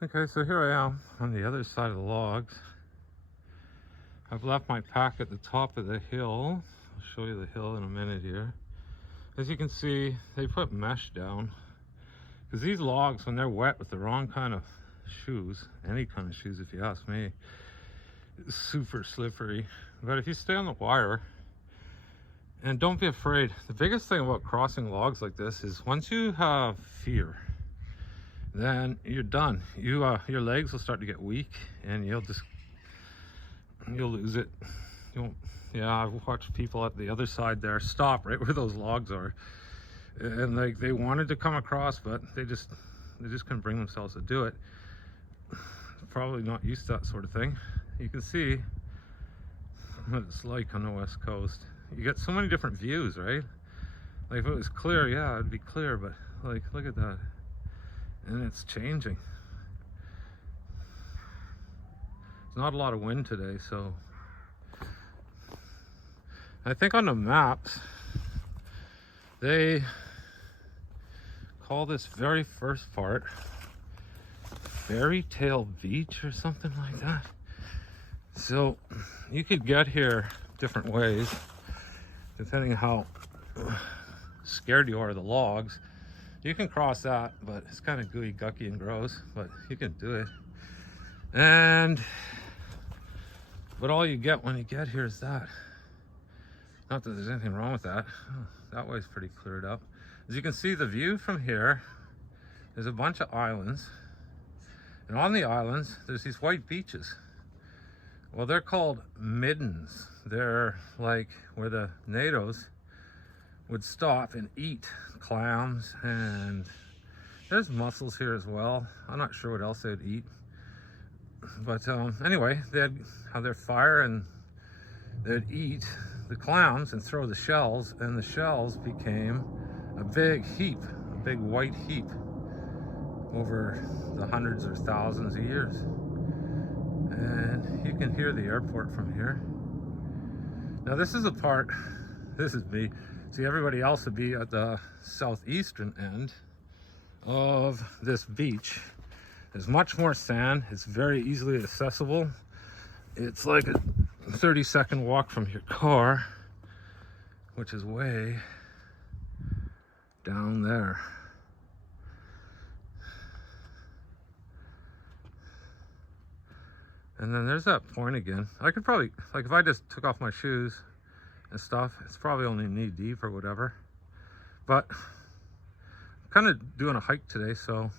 Okay, so here I am on the other side of the logs. I've left my pack at the top of the hill. I'll show you the hill in a minute here. As you can see, they put mesh down because these logs, when they're wet with the wrong kind of shoes, any kind of shoes if you ask me, it's super slippery. But if you stay on the wire, and don't be afraid, the biggest thing about crossing logs like this is once you have fear, then you're done. Your legs will start to get weak and you'll lose it. You won't. Yeah, I've watched people at the other side there stop right where those logs are, and like they wanted to come across, but they just couldn't bring themselves to do it. Probably not used to that sort of thing. You can see what it's like on the west coast. You get so many different views, right? Like if it was clear, yeah, it'd be clear, but like look at that. And it's changing. There's not a lot of wind today, so I think on the maps they call this very first part Fairy Tale Beach or something like that. So you could get here different ways depending on how scared you are of the logs. You can cross that, but it's kind of gooey, gucky, and gross, but you can do it. But all you get when you get here is that. Not that there's anything wrong with that. Oh, that way's pretty cleared up. As you can see, the view from here, there's a bunch of islands. And on the islands, there's these white beaches. Well, they're called middens. They're like where the natives would stop and eat clams, and there's mussels here as well. I'm not sure what else they'd eat, but anyway, they'd have their fire and they'd eat the clams and throw the shells, and the shells became a big heap, a big white heap over the hundreds or thousands of years. And you can hear the airport from here. Now this is a part, this is me. See, everybody else would be at the southeastern end of this beach. There's much more sand. It's very easily accessible. It's like a 30-second walk from your car, which is way down there. And then there's that point again. I could probably, like if I just took off my shoes and stuff, it's probably only knee deep or whatever. But I'm kind of doing a hike today, so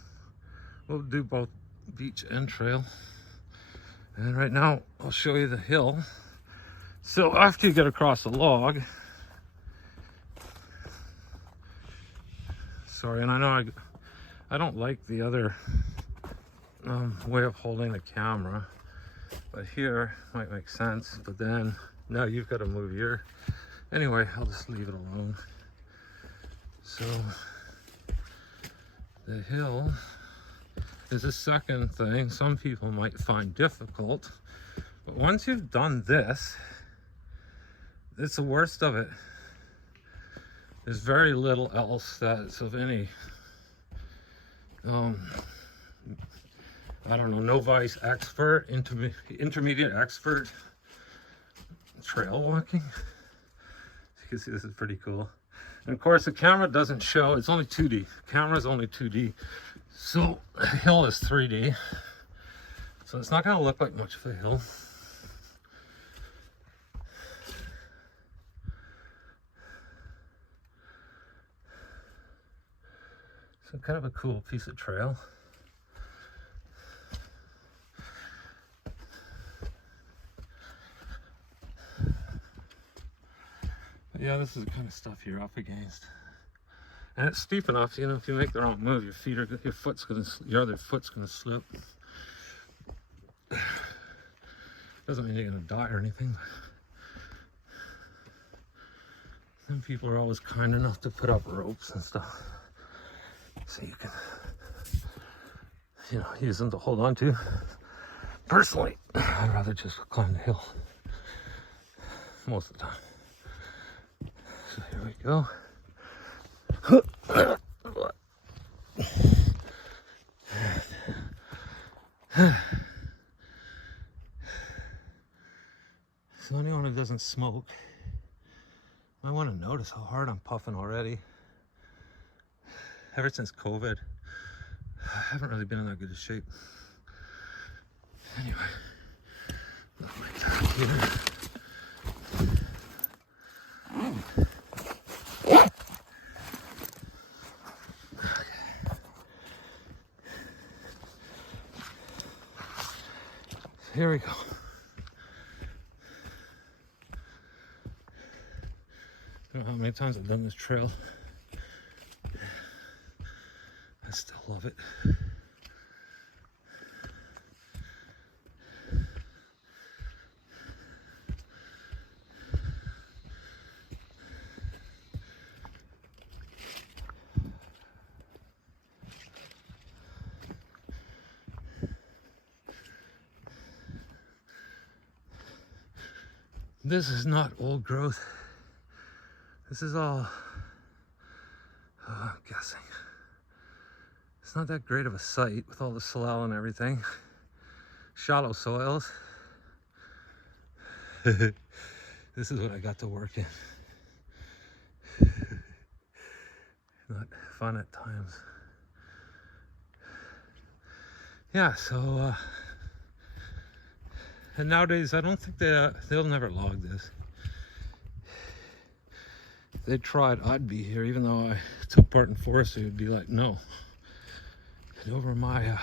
we'll do both beach and trail. And right now I'll show you the hill. So after you get across the log, sorry, and I know I don't like the other way of holding the camera, but here might make sense. But then now you've got to move your, anyway, I'll just leave it alone. So the hill is a second thing some people might find difficult, but once you've done this, it's the worst of it. There's very little else that's of any I don't know, novice expert, intermediate expert trail walking. You can see this is pretty cool. And of course the camera doesn't show, it's only 2D. Camera's only 2D. So the hill is 3D. So it's not gonna look like much of a hill. So kind of a cool piece of trail. Yeah, this is the kind of stuff you're up against, and it's steep enough. You know, if you make the wrong move, your other foot's gonna slip. Doesn't mean you're gonna die or anything. Some people are always kind enough to put up ropes and stuff, so you can, you know, use them to hold on to. Personally, I'd rather just climb the hill most of the time. So here we go. So anyone who doesn't smoke might want to notice how hard I'm puffing already. Ever since COVID, I haven't really been in that good a shape. Anyway, like that here. Here we go. I don't know how many times I've done this trail. I still love it. This is not old growth. This is all, I'm guessing. It's not that great of a site with all the salal and everything. Shallow soils. This is what I got to work in. Not fun at times. Yeah, so and nowadays I don't think they'll never log this. If they tried, I'd be here, even though I took part in forestry. It'd be like, no, get over my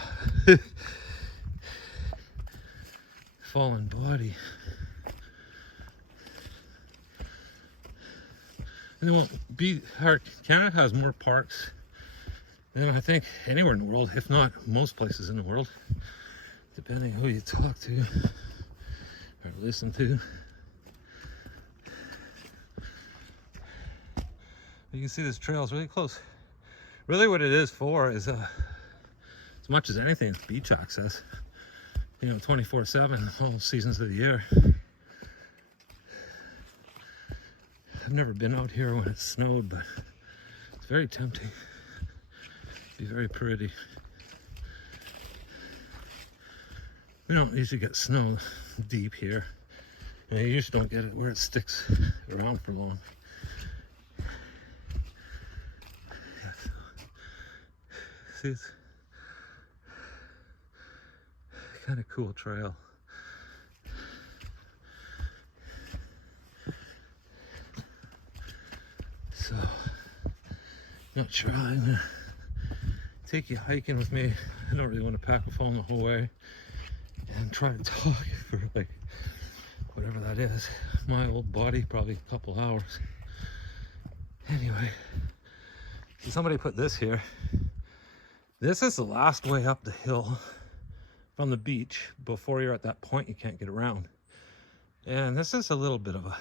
fallen body. And it won't be hard. Canada has more parks than I think anywhere in the world, if not most places in the world, depending who you talk to or listen to. You can see this trail is really close. Really what it is for is, as much as anything, it's beach access. You know, 24/7, all seasons of the year. I've never been out here when it snowed, but it's very tempting. It'd be very pretty. We don't usually get snow deep here. And you usually don't get it where it sticks around for long. See, it's kind of cool trail. So, not sure I'm gonna take you hiking with me. I don't really want to pack a phone the whole way and try to talk for like whatever that is. My old body, probably a couple hours. Anyway, so somebody put this here. This is the last way up the hill from the beach before you're at that point you can't get around. And this is a little bit of a,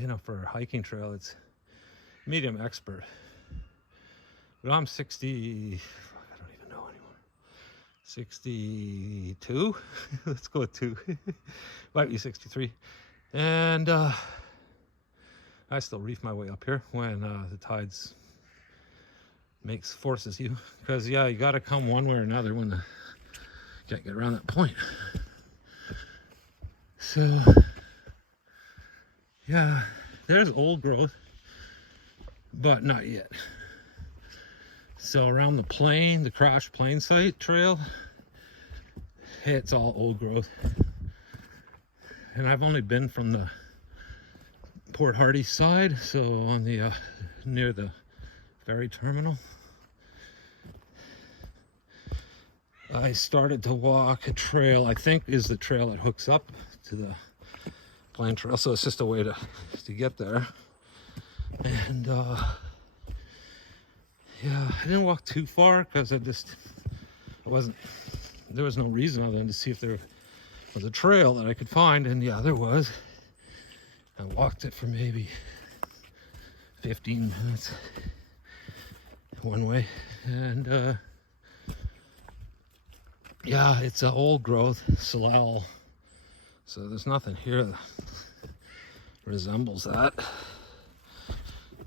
you know, for a hiking trail, it's medium expert. But I'm 60, I don't even know anymore. 62? Let's go with 2. Might be 63. And I still reef my way up here when the tides forces you, because yeah, you got to come one way or another when you can't get around that point. So yeah, there's old growth, but not yet. So around the plain, the Crash Plain site trail, it's all old growth. And I've only been from the Port Hardy side, so on the near the ferry terminal. I started to walk a trail, I think is the trail that hooks up to the Plain Trail, so it's just a way to get there. And yeah, I didn't walk too far because there was no reason other than to see if there was a trail that I could find, and yeah, there was. I walked it for maybe 15 minutes one way, and yeah, it's an old growth salal, so there's nothing here that resembles that.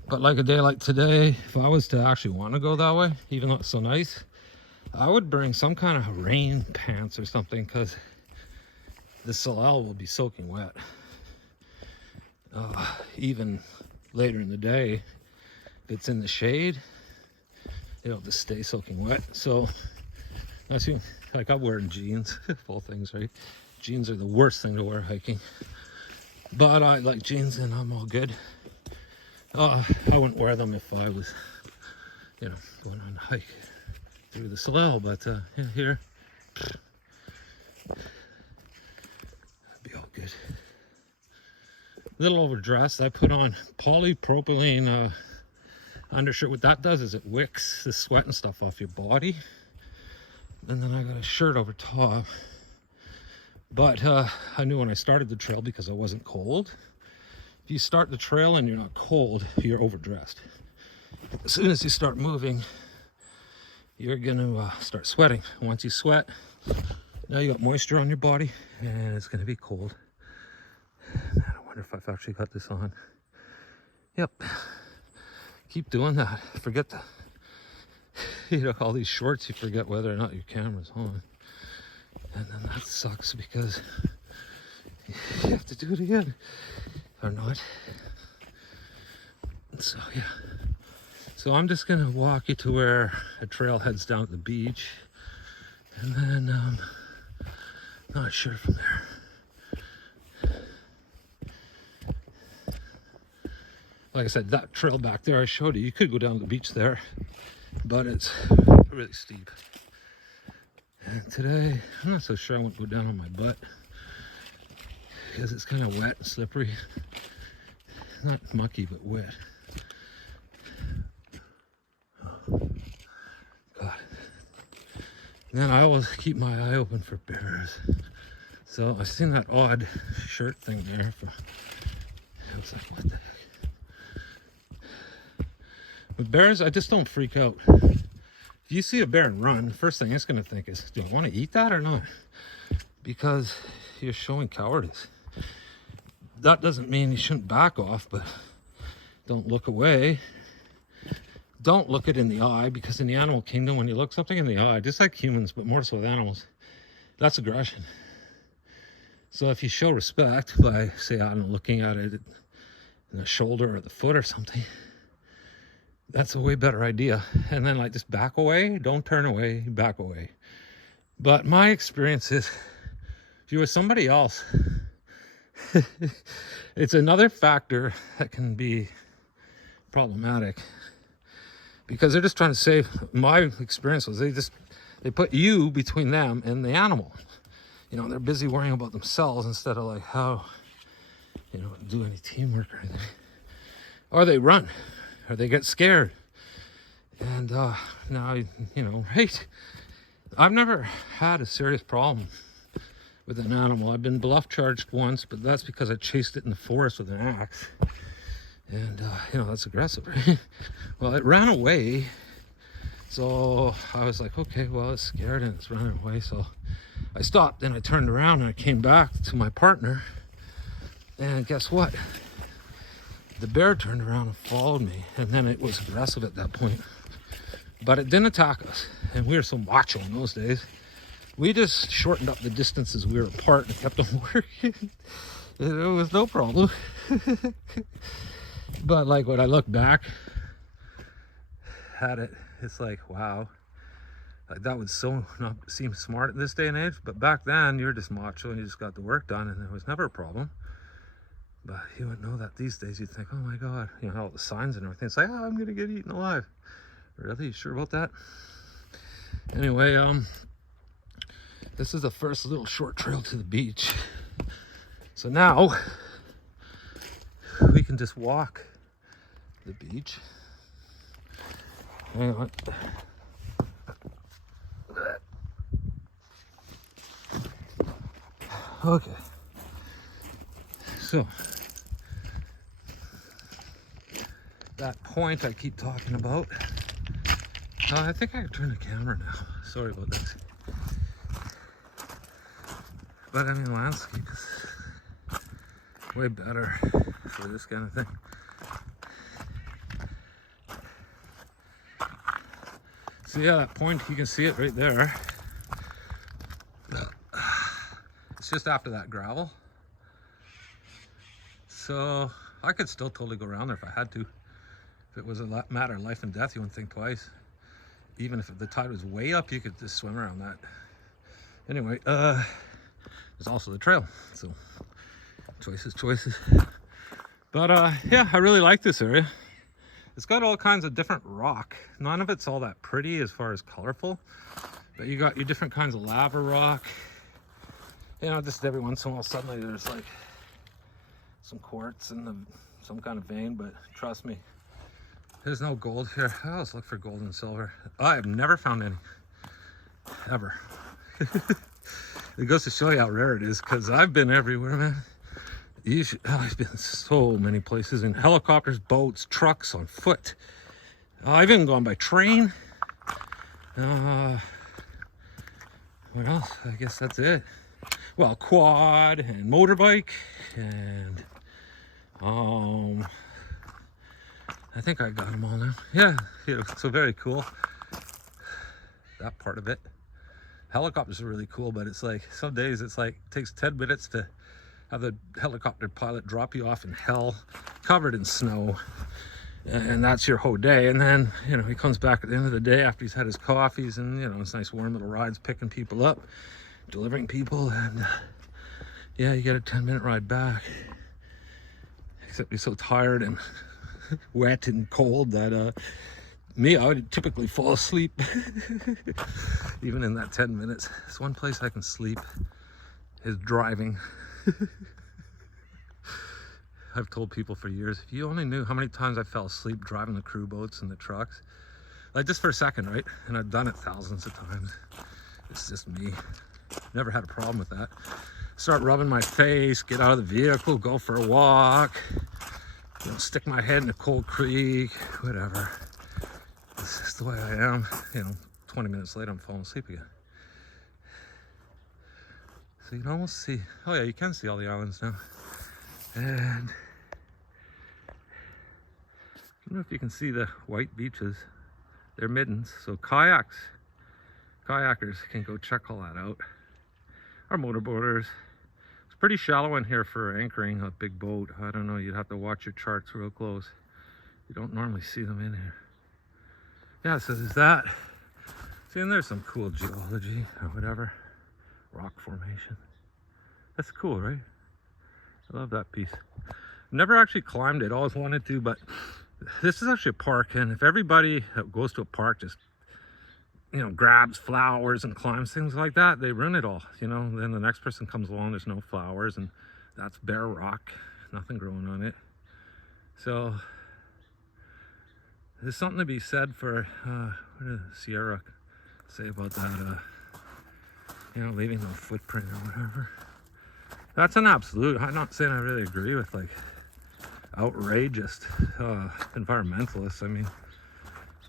But like a day like today, if I was to actually want to go that way, even though it's so nice, I would bring some kind of rain pants or something, because the Salal will be soaking wet. Even later in the day, if it's in the shade, it'll just stay soaking wet. So that's like, I'm wearing jeans, full things, right? Jeans are the worst thing to wear hiking, but I like jeans and I'm all good. I wouldn't wear them if I was, you know, going on a hike through the Salal, but yeah, here, that'd be all good. A little overdressed. I put on polypropylene undershirt. What that does is it wicks the sweat and stuff off your body. And then I got a shirt over top. But I knew when I started the trail, because I wasn't cold. If you start the trail and you're not cold, you're overdressed. As soon as you start moving, you're gonna start sweating. Once you sweat, now you got moisture on your body, and it's gonna be cold. Man, I wonder if I've actually got this on. Yep. Keep doing that. Forget the, you know, all these shorts, you forget whether or not your camera's on. And then that sucks, because you have to do it again. Or not. So yeah. So I'm just gonna walk you to where a trail heads down to the beach. And then not sure from there. Like I said, that trail back there I showed you could go down to the beach there, but it's really steep. And today, I'm not so sure I want to go down on my butt, because it's kind of wet and slippery. Not mucky, but wet. Oh, God. And then I always keep my eye open for bears. So I seen that odd shirt thing there. I was like, what the heck? With bears, I just don't freak out. If you see a bear and run, the first thing it's going to think is, do I want to eat that or not? Because you're showing cowardice. That doesn't mean you shouldn't back off, but don't look away. Don't look it in the eye, because in the animal kingdom, when you look something in the eye, just like humans, but more so with animals, that's aggression. So if you show respect by, say, I don't know, looking at it in the shoulder or the foot or something, that's a way better idea. And then like just back away, don't turn away, back away. But my experience is, if you're with somebody else, it's another factor that can be problematic, because they're just trying to save. My experience was they put you between them and the animal. You know, they're busy worrying about themselves instead of like how, you know, do any teamwork or anything. Or they run, or they get scared. And now, you know, right? I've never had a serious problem with an animal. I've been bluff charged once, but that's because I chased it in the forest with an axe. And, you know, that's aggressive, right? Well, it ran away. So I was like, okay, well, it's scared and it's running away. So I stopped and I turned around and I came back to my partner. And guess what? The bear turned around and followed me. And then it was aggressive at that point. But it didn't attack us. And we were so macho in those days. We just shortened up the distances we were apart and kept on working. It was no problem. But like when I look back at it, it's like, wow. Like that would so not seem smart at this day and age. But back then, you're just macho and you just got the work done and there was never a problem. But you wouldn't know that these days. You'd think, oh my God, you know, all the signs and everything. It's like, oh, I'm going to get eaten alive. Really? You sure about that? Anyway, this is the first little short trail to the beach. So now we can just walk the beach. Hang on. Okay. So that point I keep talking about. I think I can turn the camera now. Sorry about this. But I mean, landscape is way better for this kind of thing. So yeah, that point, you can see it right there. It's just after that gravel. So I could still totally go around there if I had to. If it was a matter of life and death, you wouldn't think twice. Even if the tide was way up, you could just swim around that. Anyway, there's also the trail. So choices. But yeah, I really like this area. It's got all kinds of different rock. None of it's all that pretty as far as colorful, but you got your different kinds of lava rock. You know, just every once in a while, suddenly there's like some quartz in some kind of vein, but trust me, there's no gold here. I always look for gold and silver. I have never found any, ever. It goes to show you how rare it is, because I've been everywhere, man. I've been so many places, in helicopters, boats, trucks, on foot. I've even gone by train. What else? I guess that's it. Well, quad and motorbike, and I think I got them all now. Yeah, so very cool. That part of it. Helicopters are really cool, but it's like some days it's like it takes 10 minutes to have the helicopter pilot drop you off in hell, covered in snow, and that's your whole day. And then, you know, he comes back at the end of the day after he's had his coffees, and, you know, it's nice warm little rides, picking people up, delivering people, and yeah, you get a 10-minute ride back. Except you're so tired and wet and cold that I would typically fall asleep even in that 10 minutes. It's one place I can sleep is driving. I've told people for years, if you only knew how many times I fell asleep driving the crew boats and the trucks, like just for a second, right? And I've done it thousands of times. It's just me. Never had a problem with that. Start rubbing my face, get out of the vehicle, go for a walk, you know, stick my head in a cold creek, whatever. It's just the way I am. You know, 20 minutes later, I'm falling asleep again. So you can almost see, oh yeah, you can see all the islands now. And I don't know if you can see the white beaches. They're middens. So kayakers can go check all that out. Or motorboarders. It's pretty shallow in here for anchoring a big boat. I don't know, you'd have to watch your charts real close. You don't normally see them in here. Yeah, so there's that. See, and there's some cool geology or whatever. Rock formation. That's cool, right? I love that piece. Never actually climbed it, always wanted to, but this is actually a park, and if everybody that goes to a park just, you know, grabs flowers and climbs things like that, they ruin it all, you know. Then the next person comes along, there's no flowers, and that's bare rock, nothing growing on it. So there's something to be said for what did Sierra say about that, you know, leaving no footprint or whatever. That's an absolute. I'm not saying I really agree with like outrageous environmentalists. I mean,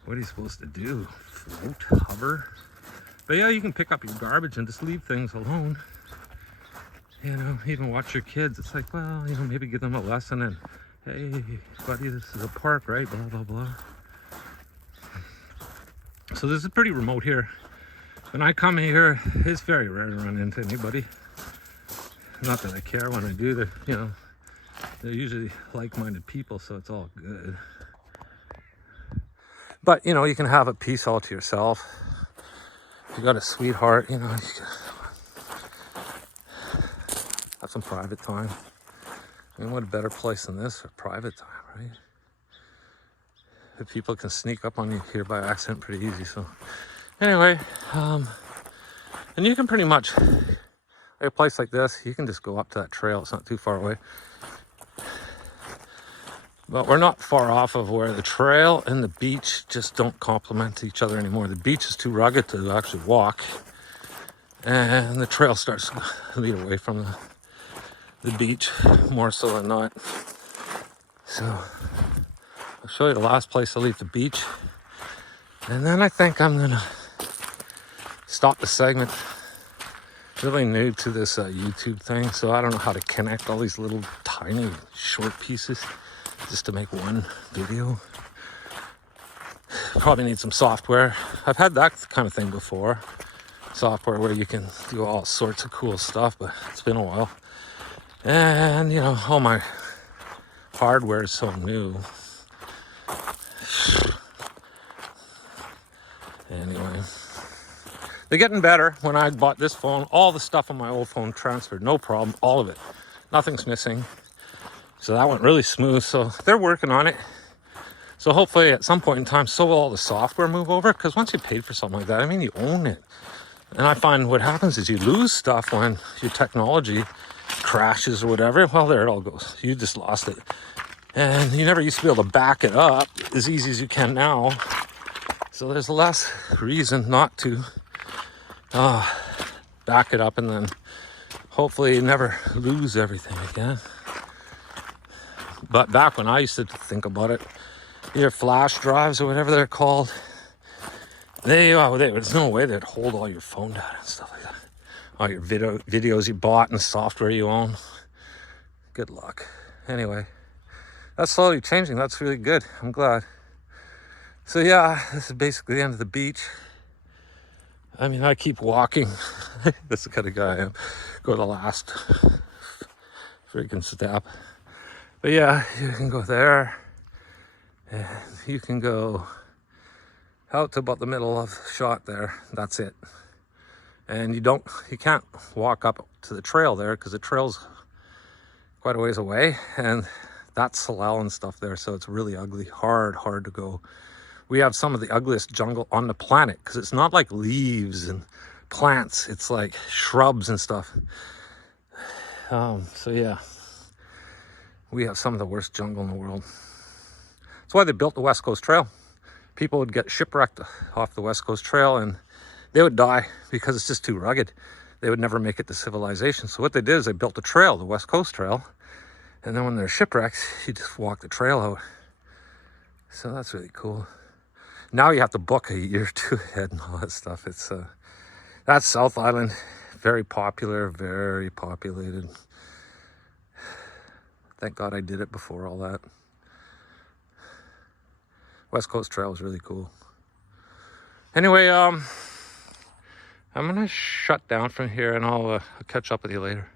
what are you supposed to do? Float, hover? But yeah, you can pick up your garbage and just leave things alone. You know, even watch your kids. It's like, well, you know, maybe give them a lesson and, hey, buddy, this is a park, right? Blah, blah, blah. So this is pretty remote here. When I come here, it's very rare to run into anybody. Not that I care when I do, you know, they're usually like-minded people, so it's all good. But, you know, you can have a piece all to yourself. If you got a sweetheart, you know, you can have some private time. I mean, what a better place than this for private time, right? If people can sneak up on you here by accident pretty easy. So anyway, and you can pretty much, a place like this, you can just go up to that trail. It's not too far away. But we're not far off of where the trail and the beach just don't complement each other anymore. The beach is too rugged to actually walk, and the trail starts to lead away from the beach more so than not. So I'll show you the last place I leave the beach, and then I think I'm gonna stop the segment. Really new to this YouTube thing, so I don't know how to connect all these little tiny short pieces just to make one video. Probably need some software. I've had that kind of thing before. Software where you can do all sorts of cool stuff, but it's been a while. And, you know, all my hardware is so new. Anyway, they're getting better. When I bought this phone, all the stuff on my old phone transferred, no problem, all of it. Nothing's missing. So that went really smooth. So they're working on it. So hopefully at some point in time, so will all the software move over. Because once you paid for something like that, I mean, you own it. And I find what happens is you lose stuff when your technology crashes or whatever. Well, there it all goes. You just lost it. And you never used to be able to back it up as easy as you can now. So there's less reason not to back it up and then hopefully never lose everything again. But back when I used to think about it, your flash drives or whatever they're called, there's no way they'd hold all your phone data and stuff like that. All your videos you bought and the software you own. Good luck. Anyway, that's slowly changing. That's really good. I'm glad. So yeah, this is basically the end of the beach. I mean, I keep walking. That's the kind of guy I am. Go to the last freaking step. But yeah, you can go there. And you can go out to about the middle of the shot there. That's it. And you can't walk up to the trail there because the trail's quite a ways away. And that's Salal and stuff there. So it's really ugly, hard to go. We have some of the ugliest jungle on the planet because it's not like leaves and plants. It's like shrubs and stuff. So yeah, we have some of the worst jungle in the world. That's why they built the West Coast Trail. People would get shipwrecked off the West Coast Trail and they would die because it's just too rugged. They would never make it to civilization. So what they did is they built a trail, the West Coast Trail. And then when they're shipwrecked, you just walk the trail out. So that's really cool. Now you have to book a year or two ahead and all that stuff. It's that's South Island. Very popular, very populated. Thank God I did it before all that. West Coast Trail is really cool. Anyway, I'm gonna shut down from here and I'll catch up with you later.